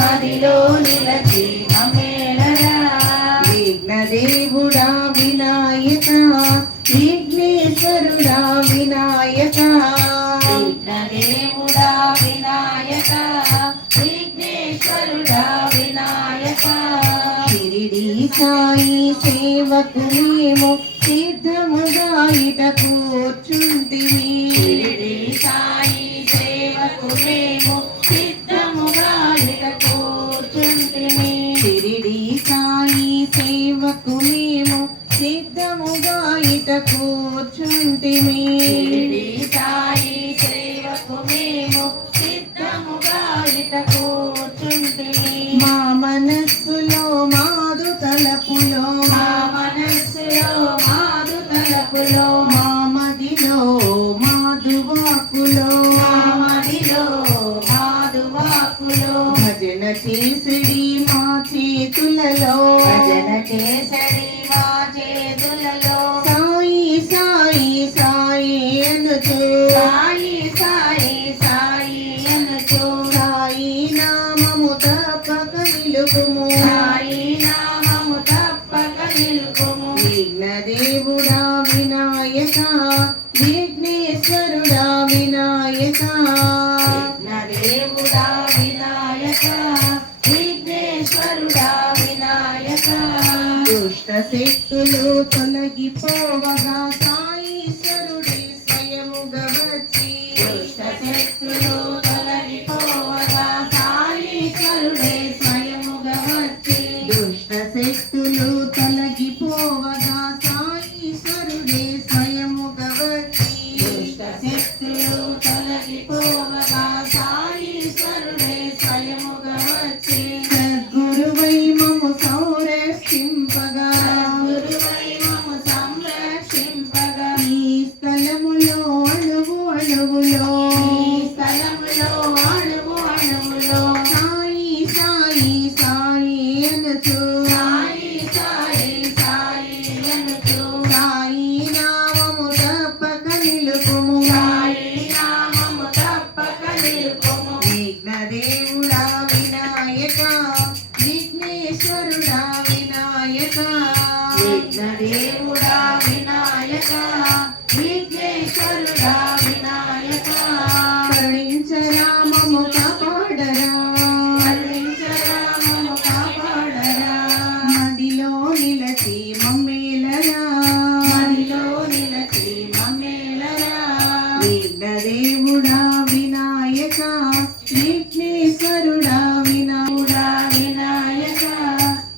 మదిలో నిలచి మమ్మేలరా విఘ్నదేవుడా వినాయక విఘ్నేశ్వరుడా వినాయక విఘ్నదేవుడా వినాయక విఘ్నేశ్వరుడా వినాయక షిరిడి సాయి సేవకు మేము సిద్ధముగా ఇట కూర్చుంటిమి షిరిడి సాయి సేవకు మేము సేవకు మేము సిద్ధముగా ఇట కూర్చుంటిమి షిరిడి సాయి సేవకు మేము సిద్ధముగా ఇట కూర్చుంటిమి మా మనస్సులో మాదు తలపులో మా మనస్సులో మాదు తలపులో మా మదిలో మాదు వాకులో మా మదిలో మాదు వాకులో భజన చేసిడి మా చేతులలో భజన చేసడి మా చేతులలో సాయి సాయి సాయి అనుచు సాయి సాయి సాయి అనుచు సాయి నామము తప్పక నిలుపుము సాయి నామము తప్పక నిలుపుము విఘ్నదేవుడా వినాయక విఘ్నేశ్వరుడా వినాయక విఘ్నదేవుడా వినాయక విఘ్నేశ్వరుడా దుష్ట శక్తులు తొలగిపోవగా సాయీశ్వరుడే స్వయముగా వచ్చి దుష్ట శక్తులు తొలగిపోవగా సాయీశ్వరుడే స్వయముగా వచ్చి దుష్ట శక్తులు తొలగిపోవగా సాయీశ్వరుడే స్వయముగా వచ్చి దుష్ట శక్తులు తొలగిపోవగా సాయీశ్వరుడే స్వయముగా వచ్చి సద్గురువై మము సంరక్షింపగా విఘ్నదేవుడా వినాయక విఘ్నేశ్వరుడా వినాయక విఘ్నదేవుడా వినాయక విఘ్నేశ్వరుడా వినాయక కరుణించరా మమ్ము కాపాడరా కరుణించరా మమ్ము కాపాడరా మదిలో నిలచి మమ్మేలరా మదిలో నిలచి మమ్మేలరా విఘ్నదేవుడా వినాయక విఘ్నేశ్వరుడా వినాయుడా వినాయక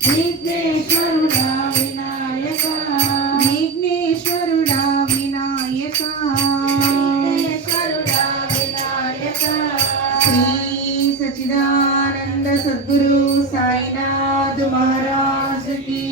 విఘ్నేశ్వరుడా వినాయక విఘ్నేశ్వరుడా వినాయక విఘ్నేశ్వరుడా వినాయక శ్రీ సచ్చిదానంద సద్గురు సాయినాథ్ మహారాజ్ की